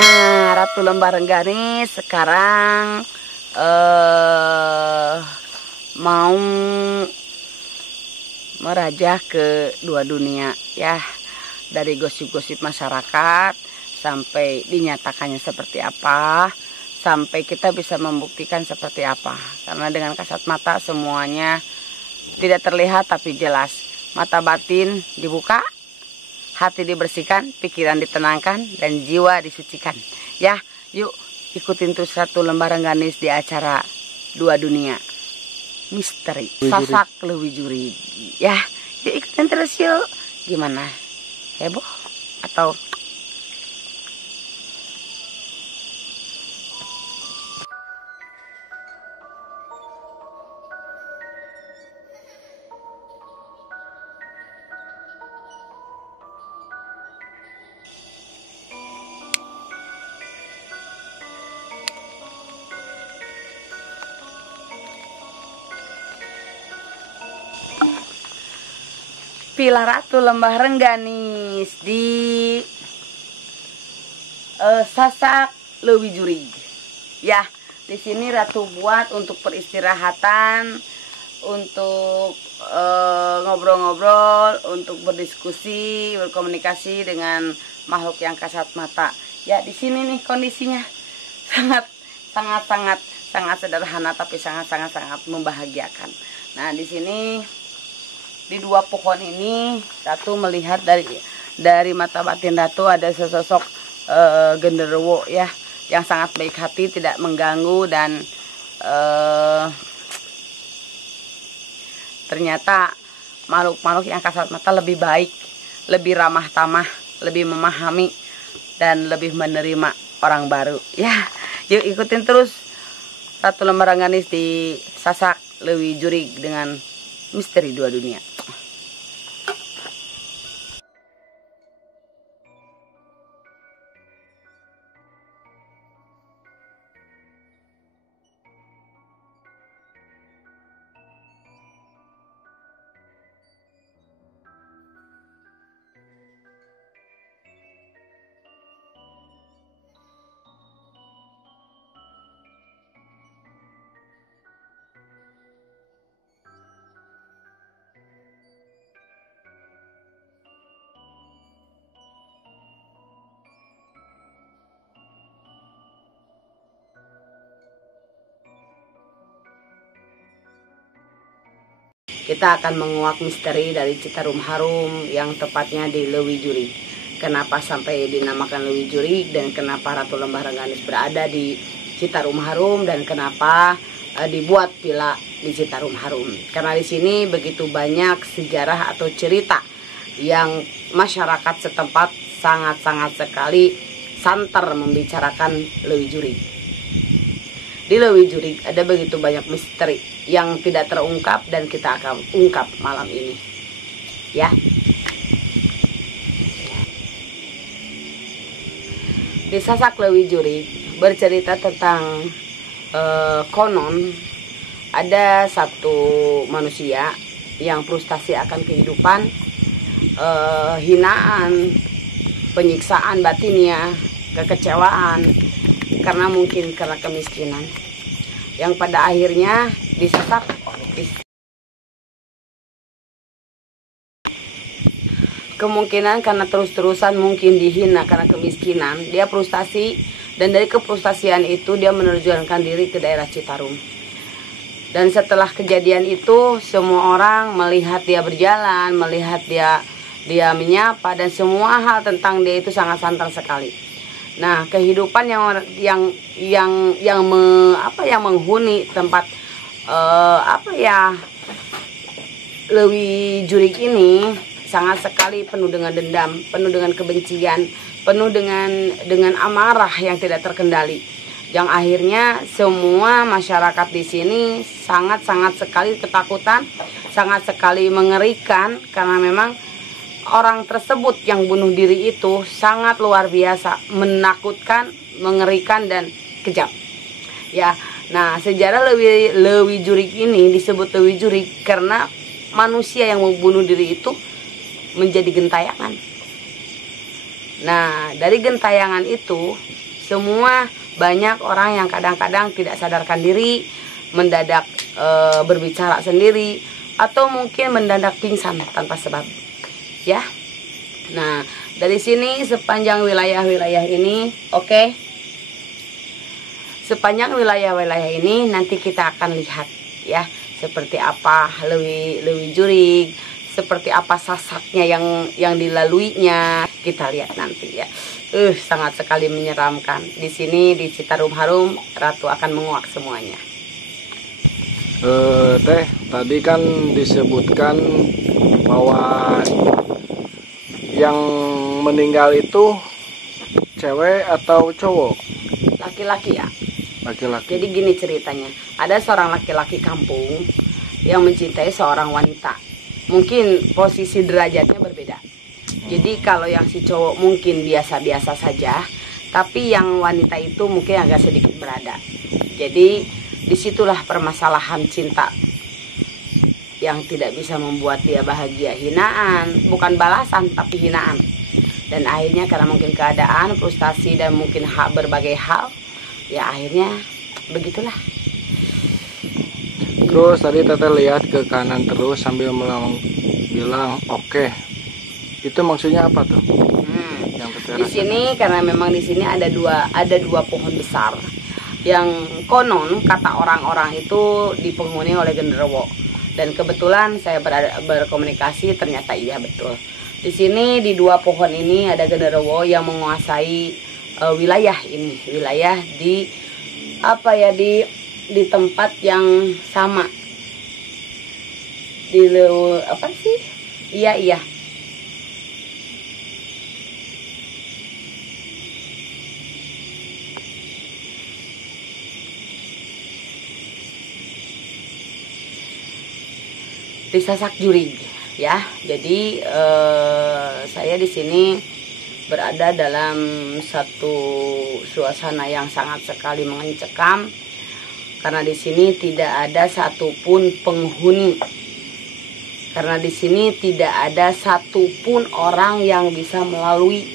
Nah, Ratu Lembah Rengganis sekarang mau merajah ke dua dunia ya. Dari gosip-gosip masyarakat sampai dinyatakannya seperti apa, sampai kita bisa membuktikan seperti apa. Karena dengan kasat mata semuanya tidak terlihat tapi jelas. Mata batin dibuka, hati dibersihkan, pikiran ditenangkan, dan jiwa disucikan. Ya, yuk ikutin terus Ratu Lembah Rengganis di acara Dua Dunia Misteri Sasak Leuwih Jurig. Ya, yuk ikutin terus yuk. Gimana? Heboh atau Villa Ratu Lembah Rengganis di Sasak Leuwih Jurig. Ya, di sini Ratu buat untuk peristirahatan, untuk ngobrol-ngobrol, untuk berdiskusi, berkomunikasi dengan makhluk yang kasat mata. Ya, di sini nih kondisinya sangat sederhana tapi sangat membahagiakan. Nah, di sini di dua pohon ini Ratu melihat dari mata batin Ratu ada sesosok genderuwo ya, yang sangat baik hati, tidak mengganggu, dan ternyata makhluk-makhluk yang kasat mata lebih baik, lebih ramah tamah, lebih memahami, dan lebih menerima orang baru. Ya, yuk ikutin terus Ratu Lembah Rengganis di Sasak Leuwih Jurig dengan Misteri Dua Dunia. Kita akan menguak misteri dari Citarum Harum yang tepatnya di Leuwih Jurig. Kenapa sampai dinamakan Leuwih Jurig, dan kenapa Ratu Lembah Rengganis berada di Citarum Harum, dan kenapa dibuat villa di Citarum Harum. Karena di sini begitu banyak sejarah atau cerita yang masyarakat setempat sangat sekali santer membicarakan Leuwih Jurig. Di Leuwih Jurig ada begitu banyak misteri yang tidak terungkap, dan kita akan ungkap malam ini. Ya. Di Sasak Leuwih Jurig bercerita tentang konon ada satu manusia yang frustasi akan kehidupan, hinaan, penyiksaan batinnya, kekecewaan, karena kemiskinan, yang pada akhirnya disasak. Kemungkinan karena terus-terusan mungkin dihina karena kemiskinan, dia frustasi, dan dari kefrustasian itu dia menerjunkan diri ke daerah Citarum. Dan setelah kejadian itu, semua orang melihat dia berjalan, melihat dia menyapa, dan semua hal tentang dia itu sangat santer sekali. Nah, kehidupan yang menghuni tempat Leuwih Jurig ini sangat sekali penuh dengan dendam, penuh dengan kebencian, penuh dengan amarah yang tidak terkendali. Yang akhirnya semua masyarakat di sini sangat sekali ketakutan, sangat sekali mengerikan, karena memang orang tersebut yang bunuh diri itu sangat luar biasa, menakutkan, mengerikan, dan kejam. Ya, nah sejarah Leuwih Jurig ini disebut Leuwih Jurig karena manusia yang membunuh diri itu menjadi gentayangan. Nah, dari gentayangan itu semua banyak orang yang kadang-kadang tidak sadarkan diri, mendadak berbicara sendiri, atau mungkin mendadak pingsan tanpa sebab, ya. Nah, dari sini sepanjang wilayah-wilayah ini, oke. Sepanjang wilayah-wilayah ini nanti kita akan lihat, ya, seperti apa Lewi Jurig, seperti apa sasaknya yang dilaluinya, kita lihat nanti, ya. Sangat sekali menyeramkan. Di sini di Citarum Harum, Ratu akan menguak semuanya. Teh, tadi kan disebutkan bahwa yang meninggal itu cewek atau cowok? Laki-laki, ya. Laki-laki. Jadi gini ceritanya, ada seorang laki-laki kampung yang mencintai seorang wanita. Mungkin posisi derajatnya berbeda. Jadi kalau yang si cowok mungkin biasa-biasa saja, tapi yang wanita itu mungkin agak sedikit berada. Jadi disitulah permasalahan cinta yang tidak bisa membuat dia bahagia. Hinaan, bukan balasan tapi hinaan. Dan akhirnya karena mungkin keadaan, frustasi dan mungkin berbagai hal, ya akhirnya begitulah. Terus tadi Teteh lihat ke kanan terus sambil bilang oke. Itu maksudnya apa tuh? Yang di sini karena memang di sini ada dua pohon besar yang konon kata orang-orang itu dipenghuni oleh genderuwo, dan kebetulan saya berkomunikasi ternyata iya betul. Di sini di dua pohon ini ada genderuwo yang menguasai wilayah ini, wilayah di di tempat yang sama di apa sih? Iya. Di Sasak Jurig, ya. Jadi saya di sini berada dalam satu suasana yang sangat sekali mencekam karena di sini tidak ada satupun penghuni. Karena di sini tidak ada satupun orang yang bisa melalui,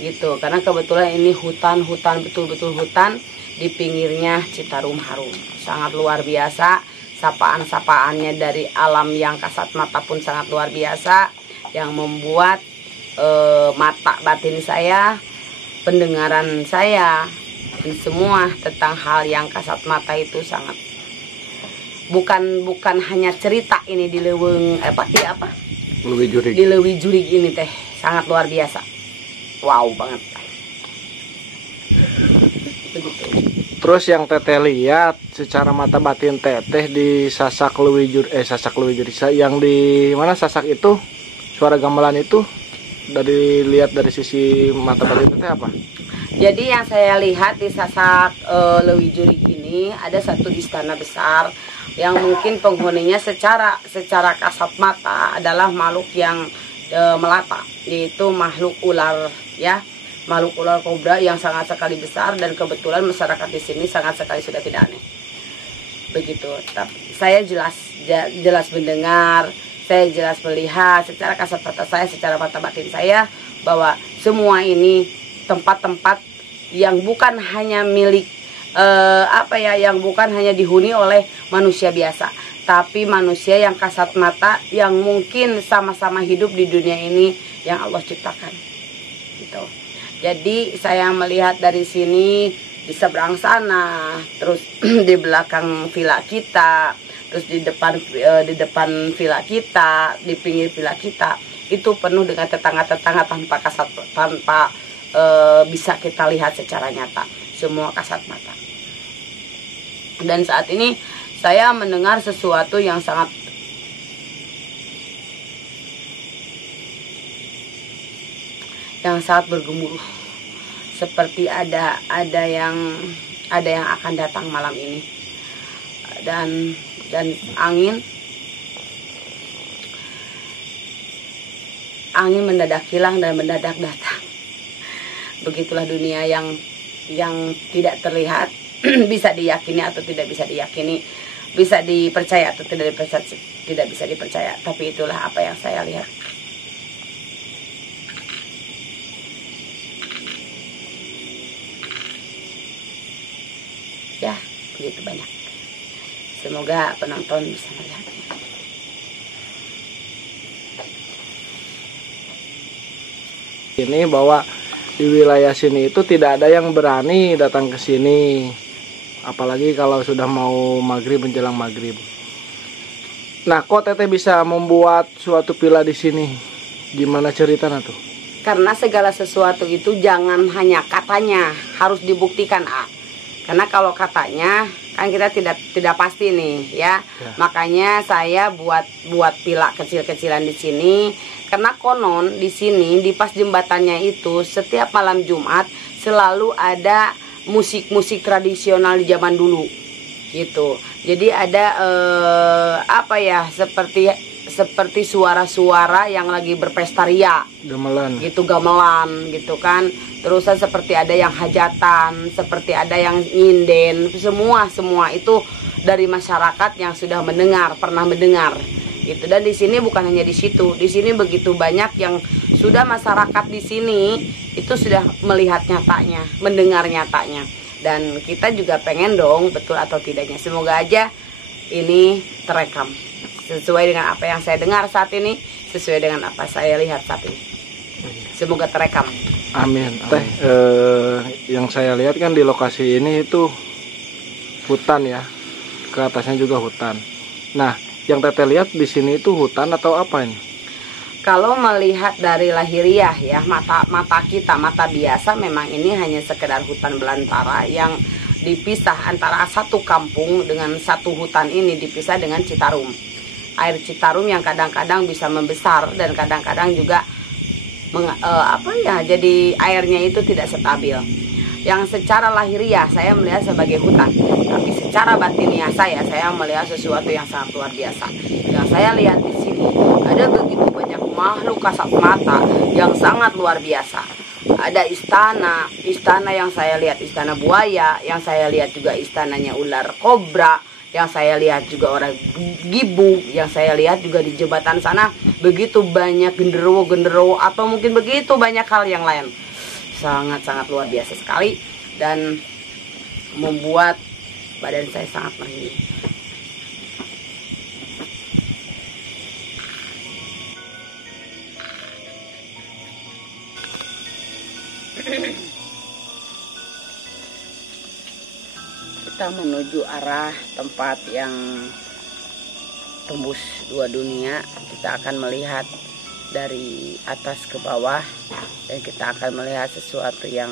gitu. Karena kebetulan ini hutan betul-betul hutan di pinggirnya Citarum Harum, sangat luar biasa. Sapaan-sapaannya dari alam yang kasat mata pun sangat luar biasa, yang membuat mata batin saya, pendengaran saya, dan semua tentang hal yang kasat mata itu sangat bukan hanya cerita ini di Lewi Jurig. Di Lewi Jurig ini teh sangat luar biasa. Wow banget. Begitu. Terus yang Teteh lihat secara mata batin Teteh di Sasak Lewi Jurig, yang di mana Sasak itu, suara gamelan itu, lihat dari sisi mata batin Teteh apa? Jadi yang saya lihat di Sasak Lewi Jurig ini ada satu istana besar yang mungkin penghuninya secara kasat mata adalah makhluk yang melata, yaitu makhluk ular, ya. Makhluk ular kobra yang sangat sekali besar, dan kebetulan masyarakat di sini sangat sekali sudah tidak aneh. Begitu. Tapi saya jelas mendengar, saya jelas melihat secara kasat mata saya, secara mata batin saya, bahwa semua ini tempat-tempat yang bukan hanya milik yang bukan hanya dihuni oleh manusia biasa, tapi manusia yang kasat mata yang mungkin sama-sama hidup di dunia ini yang Allah ciptakan. Gitu. Jadi saya melihat dari sini di seberang sana, terus di belakang villa kita, terus di depan villa kita, di pinggir villa kita, itu penuh dengan tetangga-tetangga tanpa bisa kita lihat secara nyata, semua kasat mata. Dan saat ini saya mendengar sesuatu yang sangat bergemuruh, seperti ada yang akan datang malam ini, dan angin mendadak hilang dan mendadak datang. Begitulah dunia yang tidak terlihat, bisa diyakini atau tidak bisa diyakini, bisa dipercaya atau tidak bisa dipercaya, tapi itulah apa yang saya lihat. Ya, begitu banyak. Semoga penonton bisa melihatnya. Ini bahwa di wilayah sini itu tidak ada yang berani datang ke sini, apalagi kalau sudah mau maghrib, menjelang maghrib. Nah, kok Teteh bisa membuat suatu villa di sini? Gimana ceritanya tuh? Karena segala sesuatu itu jangan hanya katanya, harus dibuktikan, A. Karena kalau katanya kan kita tidak pasti nih, ya. Makanya saya buat villa kecil-kecilan di sini. Karena konon di sini di pas jembatannya itu setiap malam Jumat selalu ada musik-musik tradisional di zaman dulu, gitu. Jadi ada apa ya, seperti suara-suara yang lagi berpesta ria, gamelan gitu kan. Terusan seperti ada yang hajatan, seperti ada yang nyinden, semua itu dari masyarakat yang sudah pernah mendengar gitu. Dan di sini bukan hanya di situ, di sini begitu banyak yang sudah masyarakat di sini itu sudah melihat nyatanya, mendengar nyatanya. Dan kita juga pengen dong betul atau tidaknya, semoga aja ini terekam sesuai dengan apa yang saya dengar saat ini, sesuai dengan apa saya lihat saat ini. Semoga terekam. Amin. Teh, yang saya lihat kan di lokasi ini itu hutan ya, ke atasnya juga hutan. Nah, yang Teteh lihat di sini itu hutan atau apa ini? Kalau melihat dari lahiriah ya, mata biasa, memang ini hanya sekedar hutan belantara yang dipisah antara satu kampung dengan satu hutan ini, dipisah dengan Citarum. Air Citarum yang kadang-kadang bisa membesar dan kadang-kadang juga jadi airnya itu tidak stabil. Yang secara lahiriah saya melihat sebagai hutan, tapi secara batiniah saya melihat sesuatu yang sangat luar biasa. Yang saya lihat di sini ada begitu banyak makhluk kasat mata yang sangat luar biasa. Ada istana yang saya lihat istana buaya, yang saya lihat juga istananya ular kobra, yang saya lihat juga orang gibuk, yang saya lihat juga di jembatan sana begitu banyak genderuwo atau mungkin begitu banyak hal yang lain. Sangat-sangat luar biasa sekali dan membuat badan saya sangat merinding. Kita menuju arah tempat yang tembus dua dunia. Kita akan melihat dari atas ke bawah dan kita akan melihat sesuatu yang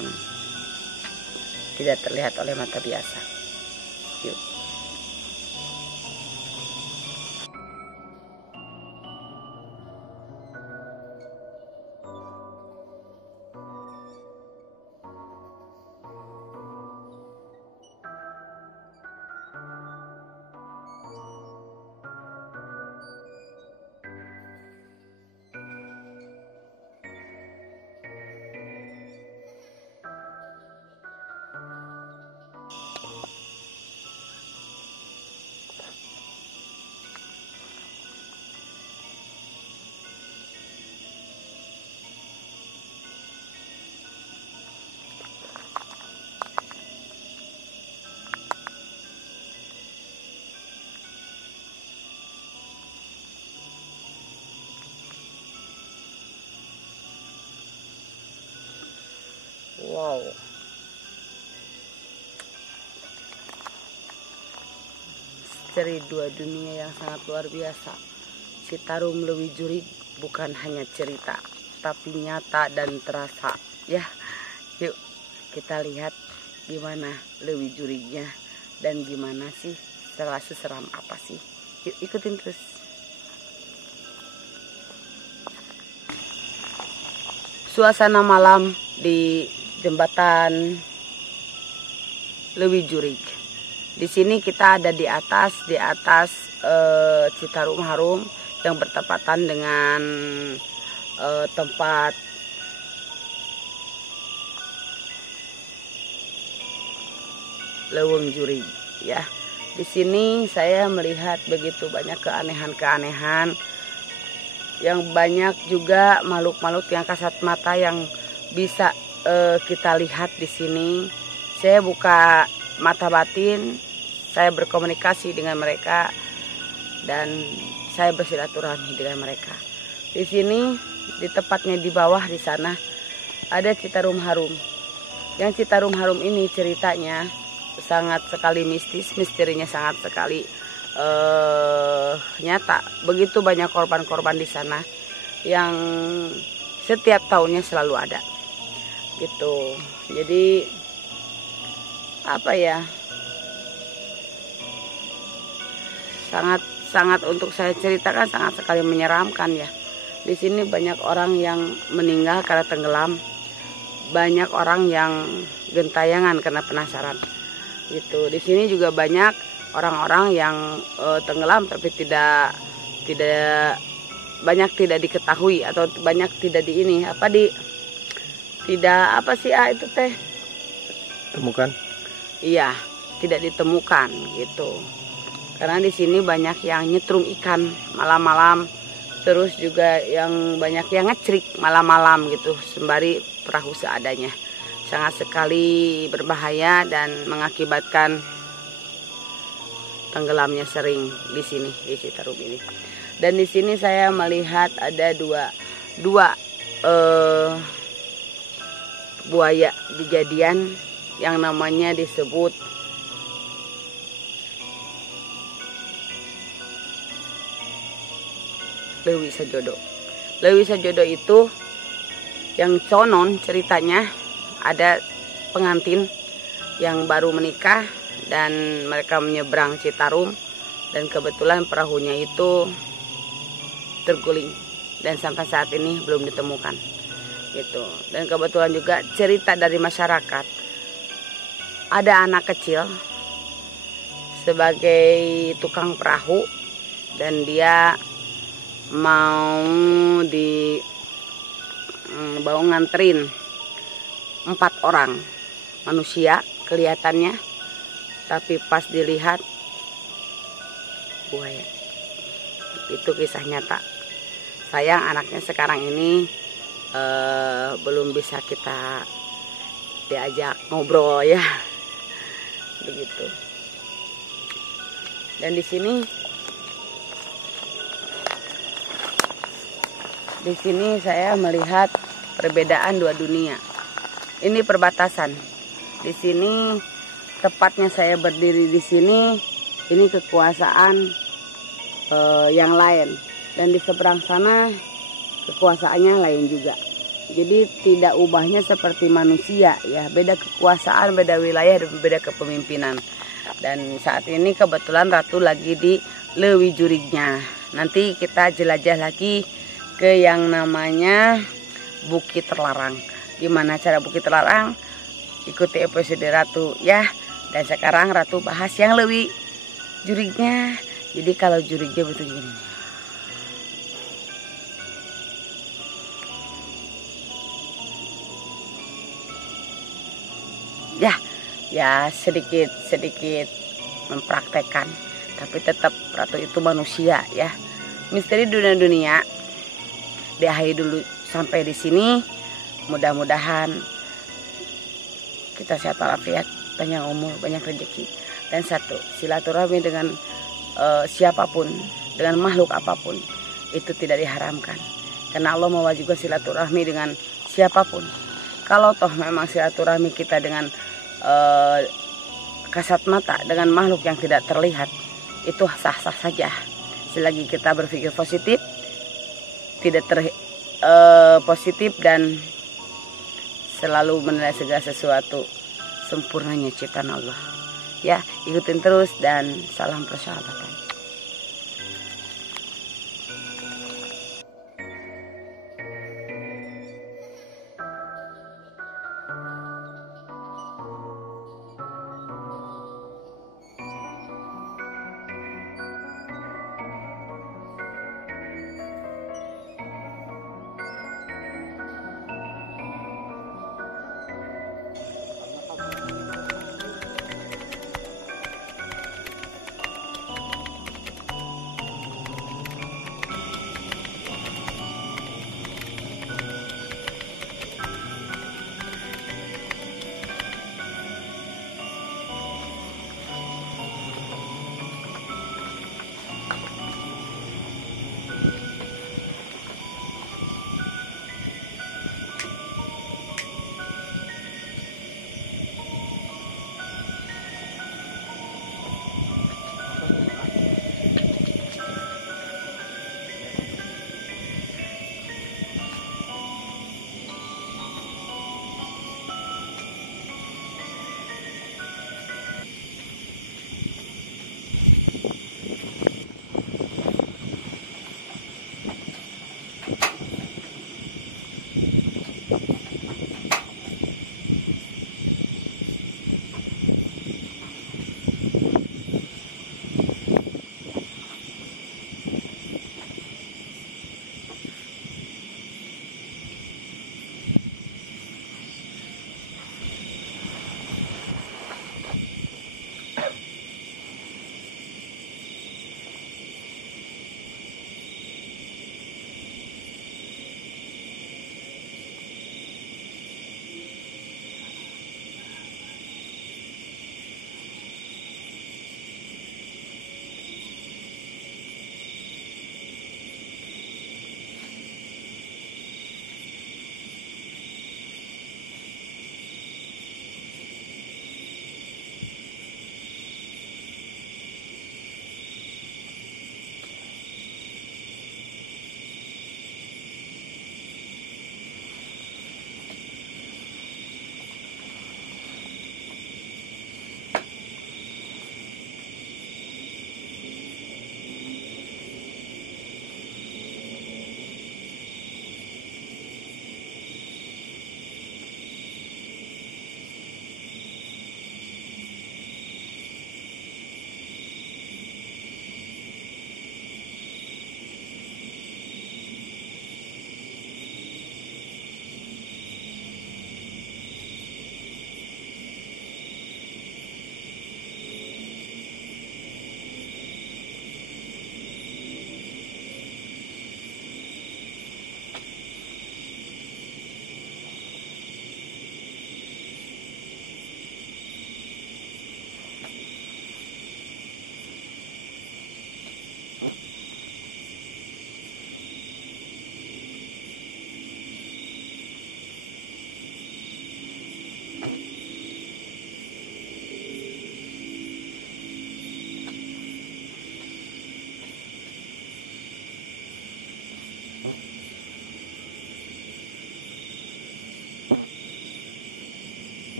tidak terlihat oleh mata biasa. Yuk. Wow. Misteri dua dunia yang sangat luar biasa. Citarum Leuwi Jurig bukan hanya cerita, tapi nyata dan terasa. Ya, yuk kita lihat gimana Leuwi Jurignya dan gimana sih, seram apa sih. Yuk ikutin terus. Suasana malam di jembatan Leuwi Jurig. Di sini kita ada di atas Citarum Harum yang bertepatan dengan tempat Leuwi Jurig ya. Di sini saya melihat begitu banyak keanehan-keanehan, yang banyak juga makhluk-makhluk yang kasat mata yang bisa kita lihat di sini. Saya buka mata batin saya berkomunikasi dengan mereka dan saya bersilaturahmi dengan mereka. Di sini, di tepatnya di bawah di sana ada Citarum Harum. Yang Citarum Harum ini ceritanya sangat sekali mistis, misterinya sangat sekali nyata. Begitu banyak korban-korban di sana yang setiap tahunnya selalu ada. Gitu. Jadi apa ya? Sangat untuk saya ceritakan sangat sekali menyeramkan ya. Di sini banyak orang yang meninggal karena tenggelam, banyak orang yang gentayangan karena penasaran. Gitu. Di sini juga banyak orang-orang yang tenggelam tapi tidak banyak tidak diketahui atau banyak tidak di ini tidak apa sih itu teh? Temukan? Iya, tidak ditemukan gitu. Karena di sini banyak yang nyetrum ikan malam-malam, terus juga yang banyak yang ngecrik malam-malam gitu, sembari perahu seadanya. Sangat sekali berbahaya dan mengakibatkan tenggelamnya sering di sini di Citarum ini. Dan di sini saya melihat ada dua buaya kejadian yang namanya disebut Lewi Sajodo. Lewi Sajodo itu yang conon ceritanya ada pengantin yang baru menikah dan mereka menyeberang Citarum dan kebetulan perahunya itu terguling dan sampai saat ini belum ditemukan gitu. Dan kebetulan juga cerita dari masyarakat ada anak kecil sebagai tukang perahu dan dia mau nganterin 4 orang manusia kelihatannya, tapi pas dilihat buaya. Itu kisah nyata. Sayang anaknya sekarang ini belum bisa kita diajak ngobrol ya, begitu. Dan di sini saya melihat perbedaan dua dunia. Ini perbatasan. Di sini tepatnya saya berdiri di sini, ini kekuasaan yang lain. Dan di seberang sana kekuasaannya lain juga. Jadi tidak ubahnya seperti manusia ya, beda kekuasaan, beda wilayah, dan beda kepemimpinan. Dan saat ini kebetulan Ratu lagi di Lewi Jurignya. Nanti kita jelajah lagi ke yang namanya Bukit Terlarang. Gimana cara Bukit Terlarang? Ikuti episode Ratu ya. Dan sekarang Ratu bahas yang Lewi Jurignya. Jadi kalau jurignya betul gini. Ya sedikit mempraktekkan, tapi tetap Ratu itu manusia ya. Misteri dunia diakhiri dulu sampai di sini. Mudah-mudahan kita sehat walafiat, panjang umur, banyak rezeki. Dan satu, silaturahmi dengan siapapun, dengan makhluk apapun itu tidak diharamkan. Karena Allah mewajibkan silaturahmi dengan siapapun. Kalau toh memang silaturahmi kita dengan kasat mata, dengan makhluk yang tidak terlihat, itu sah-sah saja. Selagi kita berpikir positif, tidak positif dan selalu menilai segala sesuatu sempurnanya ciptaan Allah. Ya, ikutin terus dan salam persahabatan.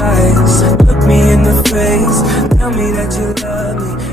eyes, look me in the face, tell me that you love me.